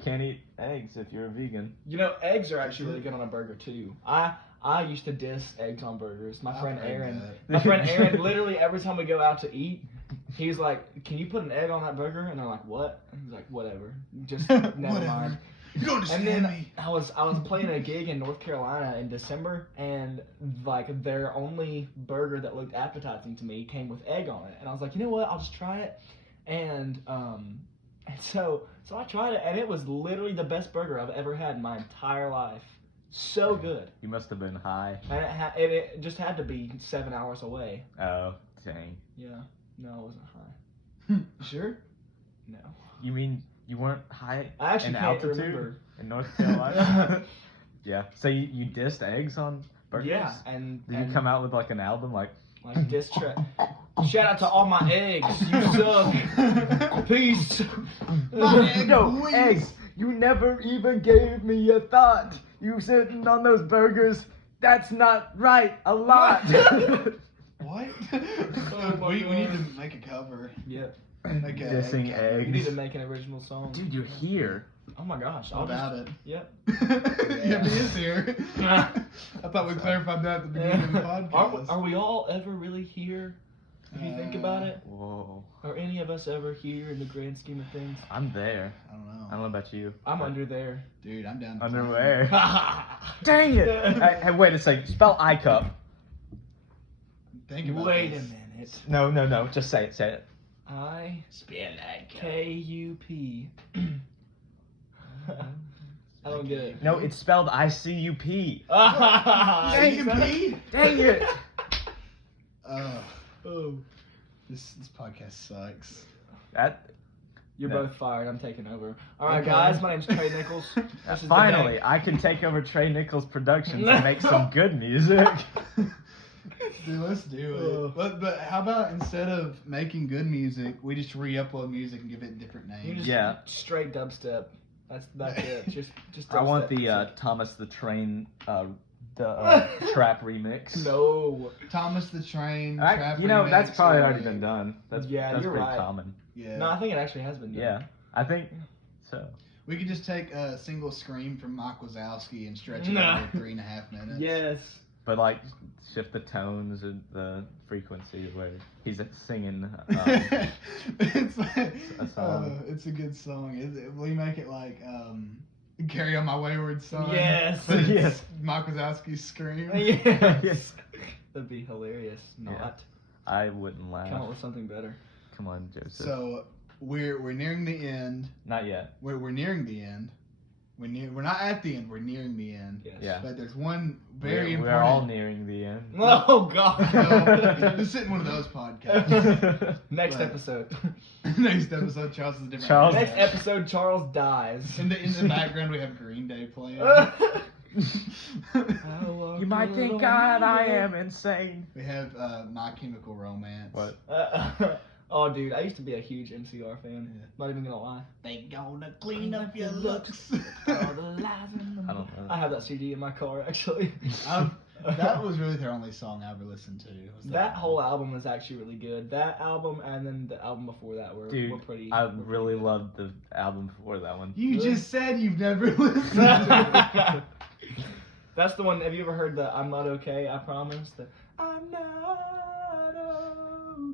can't eat eggs if you're a vegan. You know, eggs are actually really good on a burger too. I used to diss eggs on burgers. My I've friend heard Aaron. that. My friend Aaron, literally every time we go out to eat, he's like, "Can you put an egg on that burger?" And they're like, "What?" And he's like, "Whatever. Just never Whatever. mind." You don't And understand then me. I was playing a gig in North Carolina in December, and like their only burger that looked appetizing to me came with egg on it, and I was like, you know what, I'll just try it, and so I tried it, and it was literally the best burger I've ever had in my entire life. So good, You must have been high. and it just had to be 7 hours away. Oh, dang. Yeah, no, I wasn't high. You sure? No, You mean you weren't high I actually in can't altitude remember. in North Carolina? Yeah. So you dissed eggs on burgers? Yeah, and Did you come out with like an album like? like diss track. Shout out to all my eggs. You suck. Peace. No, eggs. You never even gave me a thought. You sitting on those burgers. That's not right. A lot. What? Oh my we need God. to make a cover. Yep. Like a Dissing egg cover. We need eggs. to make an original song. Dude, you're here. Oh my gosh. How about it? Yep. Yeah, he is here. I thought we clarified that at the beginning of the podcast. Are we all ever really here? If you think about it, Whoa. are any of us ever here in the grand scheme of things? I'm there. I don't know. I don't know about you. I'm under there. Dude, I'm down to Underwear. Wait Dang it. Hey, wait a second. Spell iCup. Think about a this. minute. No. Just say it. Say it. I-K-U-P. I don't get it. No, it's spelled ICUP. Dang Dang it. Dang it. Oh. This podcast sucks. You're No. both fired. I'm taking over. All right, Okay. guys. My name's Trey Nichols. This is Finally, the I can take over Trey Nichols Productions and make some good music. Dude, let's do it. But how about instead of making good music, we just re-upload music and give it different You names? just Yeah. straight dubstep. That's it. Just I want dubstep. the Thomas the Train trap remix. No. Thomas the Train. Trap That's remix, probably or- already been done. That's Yeah, that's you're pretty right. common. Yeah. No, I think it actually has been done. Yeah, I think so. We could just take a single scream from Mike Wazowski and stretch it Nah. over 3.5 minutes. Yes. But like shift the tones and the frequency where he's singing. It's like, a song. it's a good song. We make it like "Carry On My Wayward Son." Yes. But it's Yes. Mike Wazowski's scream. Yes. That'd be hilarious. Not. I wouldn't laugh. Come up with something better. Come on, Joseph. So we're nearing the end. Not yet. We're nearing the end. We're not at the end. We're nearing the end. Yes. Yeah. But there's one very We're all important. nearing the end. Oh God. Just sit in one of those podcasts. Next But- episode. Next episode, Charles is a different. Charles- Next episode, Charles dies. In the background, we have Green Day playing. You might think I am insane. We have My Chemical Romance. What? Oh, dude, I used to be a huge MCR fan. Yeah. Not even gonna lie. They gonna clean up your looks. All the lies in the I don't know. I have that CD in my car, actually. That was really their only song I ever listened to. Was That whole album was actually really good. That album and then the album before that were pretty. I were pretty really good. loved the album before that one. You Really? just said you've never listened to it. That's the one. Have you ever heard the "I'm Not Okay"? I promise. The I'm not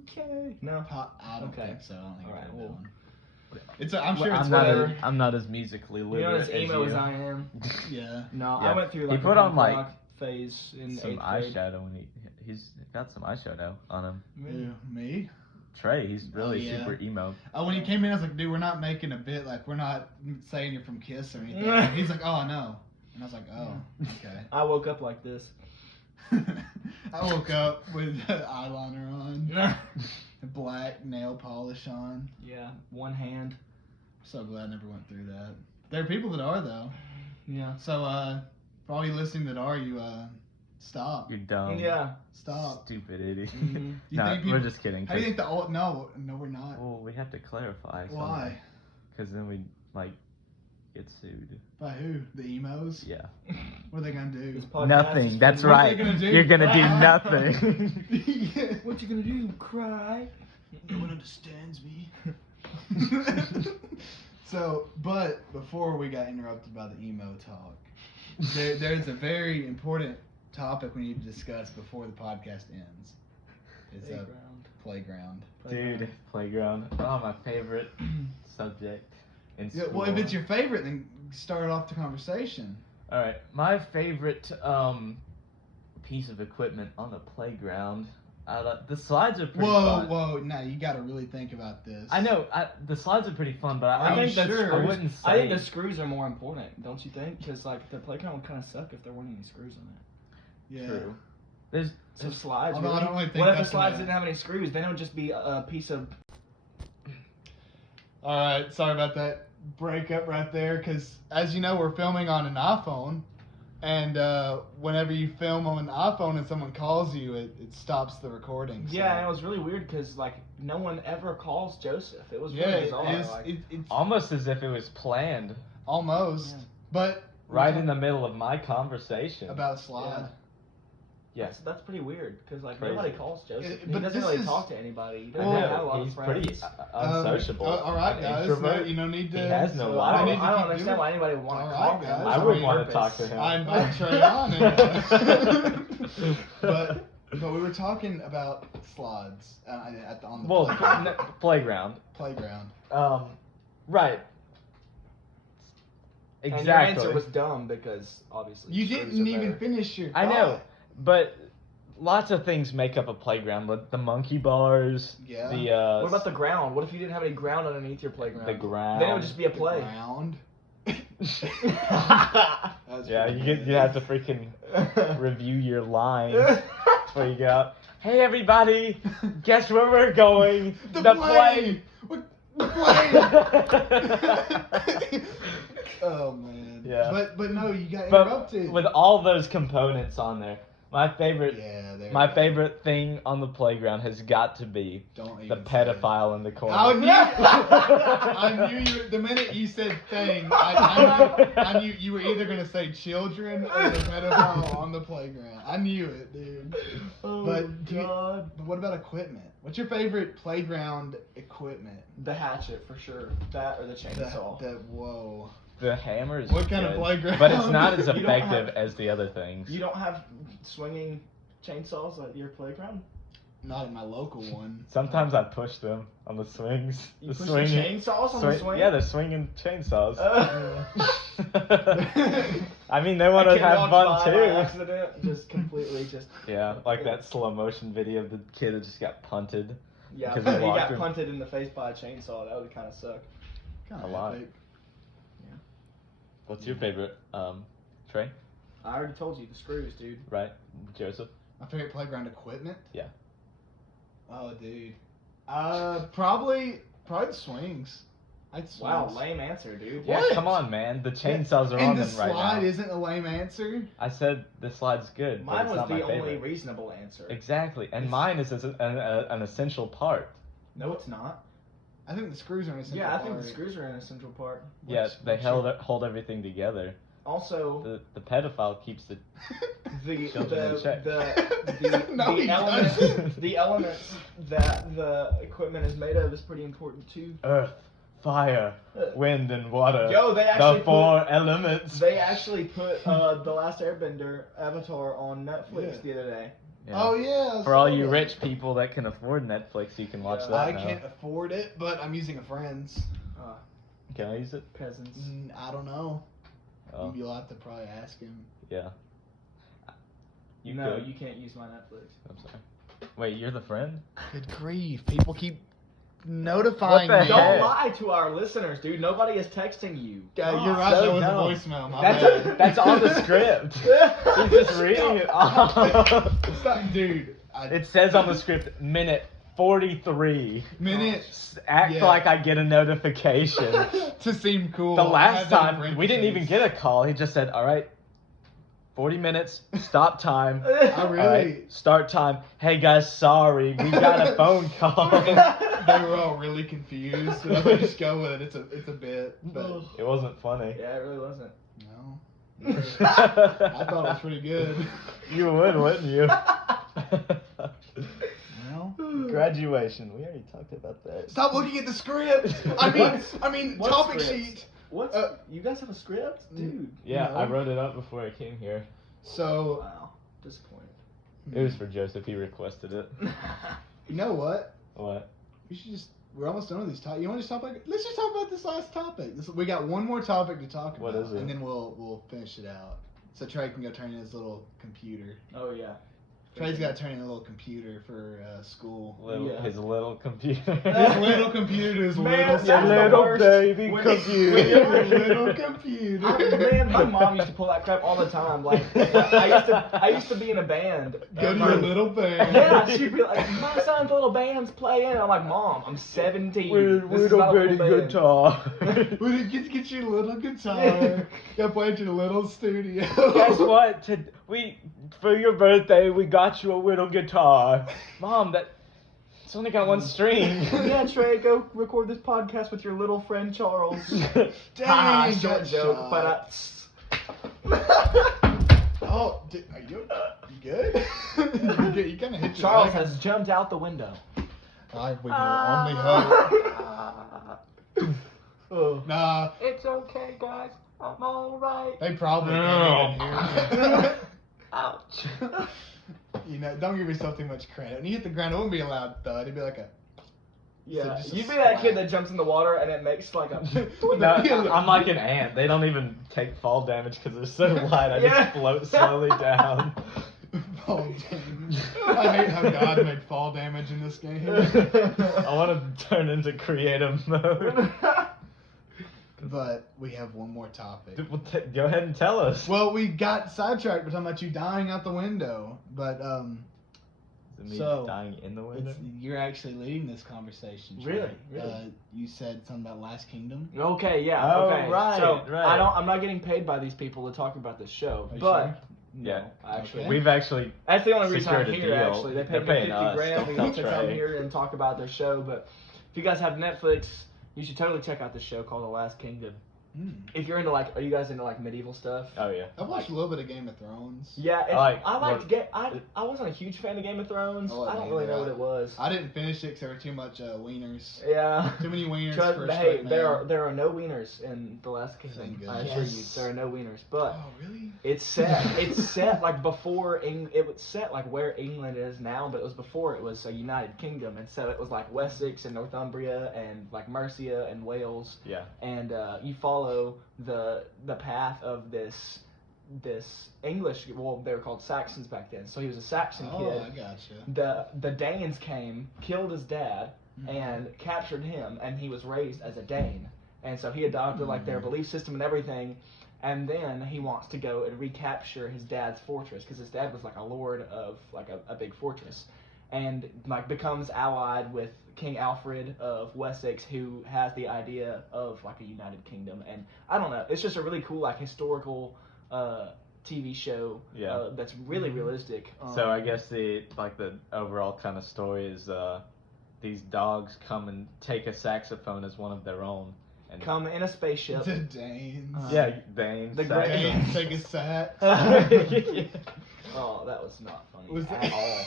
okay. No. I don't Okay. think so. I don't think All right, I've well. done. I'm sure Well, it's I'm not whatever. I'm not as musically You literate know, as emo you. as I am. Yeah. No, Yeah. I went through He like put a on, punk like, rock phase in Some 8th grade. eyeshadow and he's got some eyeshadow on him. Who, me? Trey, he's really yeah. super emo. Oh, when he came in, I was like, dude, we're not making a bit. Like, we're not saying you're from Kiss or anything. He's like, oh, no. And I was like, oh, okay. I woke up like this. I woke up with eyeliner on, black nail polish on. Yeah, one hand. So glad I never went through that. There are people that are, though. Yeah. So, for all you listening that are, you, stop. You're dumb. Yeah. Stop. Stupid idiot. Mhm. You No, think we're people- just kidding. How do you think the old? No, we're not. Well, we have to clarify. Why? Because then we like get sued. By who? The emos? Yeah. What are they gonna do? This podcast Nothing. is That's for- What are they right. gonna do? You're gonna do Ah. nothing. Yeah. What you gonna do? Cry? No one understands me. So, but before we got interrupted by the emo talk, there's a very important topic we need to discuss before the podcast ends. It's Playground. playground. Dude, playground. Oh, my favorite subject in Yeah, school. well, if it's your favorite, then start off the conversation. All right, my favorite piece of equipment on the playground. The slides are pretty fun. Whoa! Now you got to really think about this. I know the slides are pretty fun, but Are I you think that's sure? I wouldn't say. I think the screws are more important, don't you think? Because like the playground would kind of suck if there weren't any screws in it. Yeah. True. There's So slides. Although I really? don't really think What if the that's slides gonna- didn't have any screws? Then it would just be a piece of. All right, sorry about that breakup right there. Because as you know, we're filming on an iPhone, and whenever you film on an iPhone and someone calls you, it stops the recording. So. Yeah, and it was really weird because like no one ever calls Joseph. It was Yeah, really it bizarre. is. Like, It's almost as if it was planned, almost, Yeah. but right in the middle of my conversation. about a slide. Yeah. That's pretty weird because like Crazy. nobody calls Joseph. He But doesn't this really is- talk to anybody. He Well, doesn't have a lot he's of friends. pretty unsociable. All right, An guys. introvert. You don't need to. He has no So life. I need don't, to I don't keep understand doing why anybody would want All to right, call him. guys. I on wouldn't want to purpose. talk to him. I invite Trey on. And, but we were talking about slides on the Well, playground. playground. playground. Right. And your Exactly. answer was dumb because obviously You screws didn't are even better. finish your. I know, thought. but lots of things make up a playground. The monkey bars. Yeah. The What about the ground? What if you didn't have any ground underneath your playground? the ground? Then it would just be a The play. ground. Yeah, you have to freaking review your lines before you go out. Hey everybody, guess where we're going? The play. The play. Oh man. Yeah. But no, you got But interrupted. with all those components on there, my favorite favorite thing on the playground has got to be the pedophile in the corner. I knew. I knew you. The minute you said thing, I knew you were either gonna say children or the pedophile on the playground. I knew it, dude. Oh But God. but what about equipment? What's your favorite playground equipment? The hatchet for sure. That or the chainsaw. Whoa. The hammer is What kind good, of playground? but it's not as You don't effective have- as the other things. You don't have swinging chainsaws at your playground? Not in my local one. Sometimes I push them on the swings. You push swinging the chainsaws on the swing? Yeah, they're swinging chainsaws. I I mean, they want to have fun by too. accident, just completely just. Yeah, like that slow motion video of the kid that just got punted. Yeah, because he he walked got him. punted in the face by a chainsaw. That would kind of suck. Kinda A lot. epic. What's your favorite, Trey? I already told you the screws, dude. Right, Joseph? My favorite playground equipment? Yeah. Oh, dude. Probably the swings. Wow, lame answer, dude. Yeah, What? come on, man. The chainsaws are and on the them right slide now. isn't a lame answer. I said the slide's good, but Mine it's was not my the only favorite. reasonable answer. Exactly, and mine is an essential part. No, it's not. I think the screws are an essential Yeah, I think the part. screws are an essential part. Yeah, they hold everything together. Also, The pedophile keeps the children in check. No, he elements, doesn't. the elements that the equipment is made of is pretty important too. Earth, fire, wind, and water. Yo, they actually the four elements. They actually put The Last Airbender Avatar on Netflix the other day. Yeah. Oh yeah. I For all saw you that. rich people that can afford Netflix, you can watch Yeah. that I now. can't afford it, but I'm using a friend's. Can I use it? Peasants. I don't know. Oh, You'll have to probably ask him. yeah. You No, could. you can't use my Netflix. I'm sorry. Wait, you're the friend? Good grief! People keep notifying What the me. heck? Don't lie to our listeners, dude. Nobody is texting you. Yeah, you're right. so That was dumb. a voicemail. My bad. That's on the script. He's just reading it off. Stop, dude. It says on the script, minute 43. Minute Act Yeah. like I get a notification. to seem cool. The I last had that in time, we didn't even parentheses. get a call. He just said, all right, 40 minutes, stop time. I All really. right, start time. Hey guys, sorry, we got a phone call. They were all really confused. And I was like, just go with it. It's a bit, but It wasn't funny. Yeah, it really wasn't. no. I thought it was pretty good. You would, wouldn't you? Well, Graduation. We already talked about that. stop looking at the script. I mean, What topic script? sheet. What's you guys have a script, dude? Yeah, No. I wrote it up before I came here. So, Wow, disappointed. It was for Joseph. He requested it. you know what? What? We should just. We're almost done with these topics. You want to just talk about? Let's just talk about this last topic. We got one more topic to talk about. What is it? And then we'll finish it out. So Trey can go turn in his little computer. Oh yeah. Trey's got to turn in a little computer for school. Yeah. His little computer. His little computer to his Man, little that's the little worst. baby When- computer. when you're- little computer. Man, my mom used to pull that crap all the time. Like, I used to be in a band. Go to your little band. Yeah, she'd be like, my son's little band's playing. I'm like, Mom, I'm 17. This is Little not a baby little band." guitar. When you get your little guitar, go play at your little studio. Guess what? For your birthday, we got you a little guitar. Mom, it's only got one string. Yeah, Trey, go record this podcast with your little friend Charles. Dang, short got joke, shot. but Oh, are you good? You kind of hit your Charles leg. has jumped out the window. I we can only hope. Oh. Nah, It's okay, guys. I'm alright. they probably can't even hear me. Ouch. You know, don't give yourself too much credit. When you hit the ground, it wouldn't be a loud thud. It'd be like a. Yeah, just a you'd be that kid splat. that jumps in the water and it makes like a. No, I'm like an ant. They don't even take fall damage because they're so light. I Yeah. just float slowly down. Fall damage. I hate how God made fall damage in this game. I want to turn into creative mode. But we have one more topic. Well, go ahead and tell us. Well, we got sidetracked. We're talking about you dying out the window. But Me So, dying in the winter? You're actually leading this conversation. Trey. Really? Really? You said something about Last Kingdom. Okay, yeah. Oh, okay. right, So right. I'm not getting paid by these people to talk about this show, Are you but sure? Yeah. no, actually. Okay. We've actually That's the only reason I'm secured a here. deal. Actually, they They're paid me paying 50 us. grand Don't to tell come Trey. here and talk about their show. But if you guys have Netflix, you should totally check out the show called The Last Kingdom. If you're into are you guys into medieval stuff? Oh yeah. I've watched a little bit of Game of Thrones. Yeah, I wasn't a huge fan of Game of Thrones. Oh, I don't really know what it was. I didn't finish it because there were too much wieners. Yeah. Too many wieners Trust for me, a hey, straight man. there are no wieners in The Last Kingdom. Thank I goodness. assure you, Yes. there are no wieners. But Oh really? it's set before it was set where England is now, but it was before it was a United Kingdom, and so it was Wessex and Northumbria and Mercia and Wales. Yeah. And you follow the path of this English. Well, they were called Saxons back then. So he was a Saxon kid. Oh, I gotcha. The Danes came, killed his dad, and captured him, and he was raised as a Dane. And so he adopted their belief system and everything. And then he wants to go and recapture his dad's fortress because his dad was a lord of a big fortress, and becomes allied with King Alfred of Wessex, who has the idea of a united kingdom. And I don't know, it's just a really cool historical TV show. Yeah. That's really realistic. So I guess the overall kind of story is these dogs come and take a saxophone as one of their own. And come in a spaceship. The Danes. yeah, Danes. The Danes take a sax. Oh, that was not funny Was at that- all.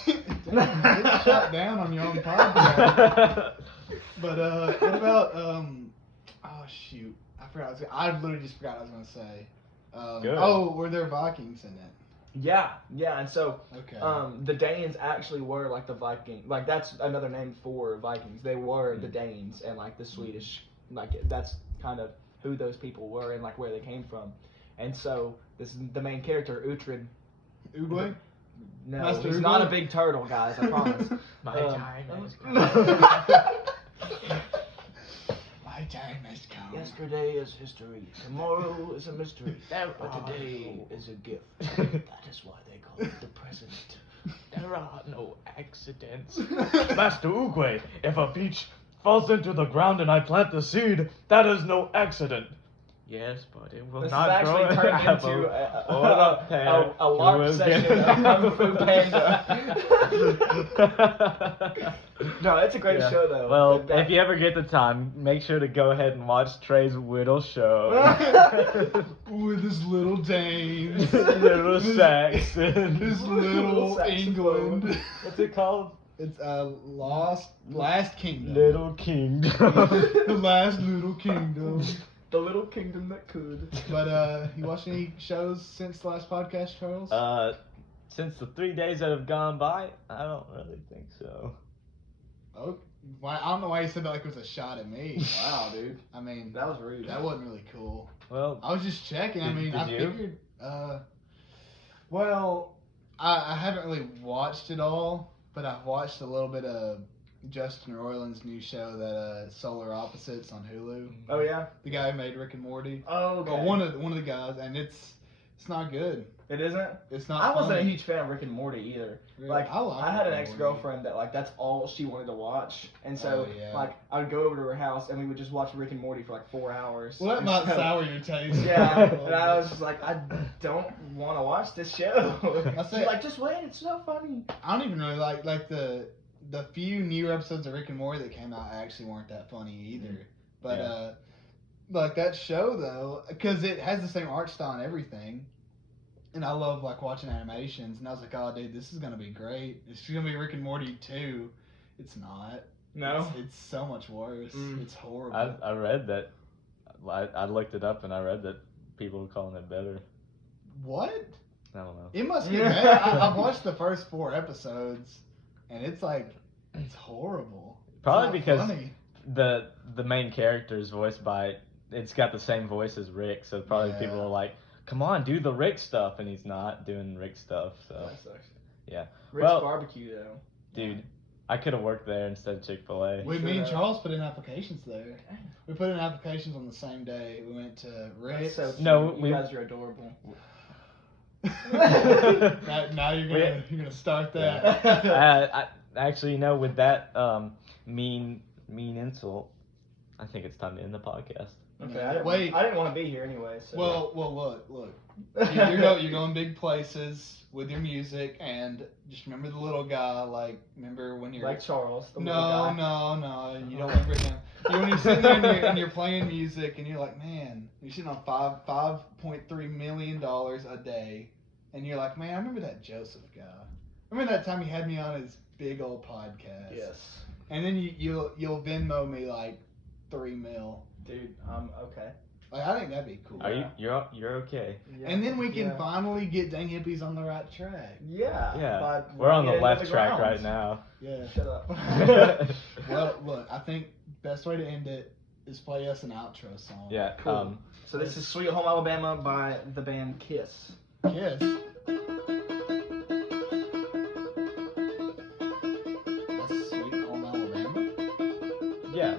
Get shot down on your own podcast. But what about oh shoot, I forgot. I literally just forgot what I was gonna say. Good. Oh, were there Vikings in it? Yeah, and so Okay. the Danes actually were the Viking. That's another name for Vikings. They were the Danes, and the Swedish. That's kind of who those people were and where they came from. And so the main character, Uhtred. Uruguay? No, Master he's Uhtred? not a big turtle, guys. I promise. My time has come. My time has come. Yesterday is history. Tomorrow is a mystery. But today is a gift. That is why they call it the present. There are no accidents. Master Uguay, if a peach falls into the ground and I plant the seed, that is no accident. Yes, but it will This not has grow actually an turned into apple. a LARP session of Kung Fu Panda. No, it's a great show though. Well, if you ever get the time, make sure to go ahead and watch Trey's Whittle show. With his little Danes. Little Saxon. His little England. What's it called? It's Last Kingdom. Little Kingdom. The last little kingdom. The little kingdom that could. But you watched any shows since the last podcast, Charles? Since the 3 days that have gone by, I don't really think so. Oh, I don't know why you said that like it was a shot at me. Wow, dude. I mean, That was rude. that wasn't really cool. Well, I was just checking. I mean, Did I you? figured. Well, I haven't really watched it all, but I've watched a little bit of Justin Roiland's new show, that Solar Opposites on Hulu. Oh yeah. The guy who made Rick and Morty. Oh, okay. Well, one of the guys, and it's not good. It isn't. It's not. I wasn't a funny. huge fan of Rick and Morty either. Really? I had an Rick and ex-girlfriend that that's all she wanted to watch, and so Oh, yeah. I would go over to her house and we would just watch Rick and Morty for 4 hours. Well, that And might so- sour your taste. Yeah, and I was just I don't want to watch this show. I She's said- like, just wait, it's so funny. I don't even really like the few new episodes of Rick and Morty that came out actually weren't that funny either. But Yeah. That show though, because it has the same art style and everything, and I love watching animations, and I was like, oh dude, this is gonna be great. It's gonna be Rick and Morty 2. It's not. No. It's so much worse. Mm. It's horrible. I read that. I looked it up and I read that people were calling it better. What? I don't know. It must be better. I've watched the first 4 episodes, and it's horrible. Probably It's not because funny. the main character is voiced by. It's got the same voice as Rick, so probably Yeah. people are like, "Come on, do the Rick stuff," and he's not doing Rick stuff. So That sucks. yeah, Rick's Well- barbecue though. dude, I could have worked there instead of Chick-fil-A. Me and Sure. Charles put in applications there. We put in applications on the same day. We went to That's Rick's. so cute. No, you we- guys are adorable. now you're gonna start that. Actually, with that mean insult, I think it's time to end the podcast. Okay, I didn't want to be here anyway. So. Well, look. You're going big places with your music, and just remember the little guy. Like, remember when you're like Charles. The no, little guy. no, you don't remember him. When you're sitting there and you're playing music, and you're like, man, you're sitting on $5.3 million a day, and you're like, man, I remember that Joseph guy. Remember that time he had me on his big old podcast. Yes. And then you'll Venmo me like $3 million. Dude, okay. Like, I think that'd be cool. You're okay. Yeah. And then we can finally get Dang Hippies on the right track. Yeah. Yeah. We're on the left track right now. Yeah. Shut up. Well, look, I think best way to end it is play us an outro song. Yeah. Cool. So this is Sweet Home Alabama by the band Kiss. Kiss. That's Sweet Home Alabama? Yeah.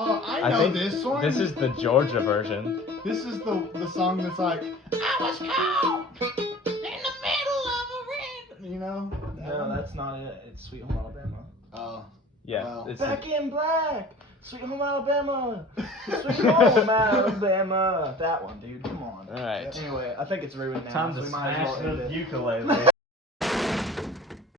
Oh, I know this one. This is the Georgia version. This is the song that's like, I was caught in the middle of a red. You know? No, that's not it. It's Sweet Home Alabama. Oh. Yeah. Well, it's Back in Black. Sweet Home Alabama. Sweet Home Alabama. That one, dude. Come on. All right. Anyway, I think it's ruined now. Time so to we might as smash well end the it. ukulele.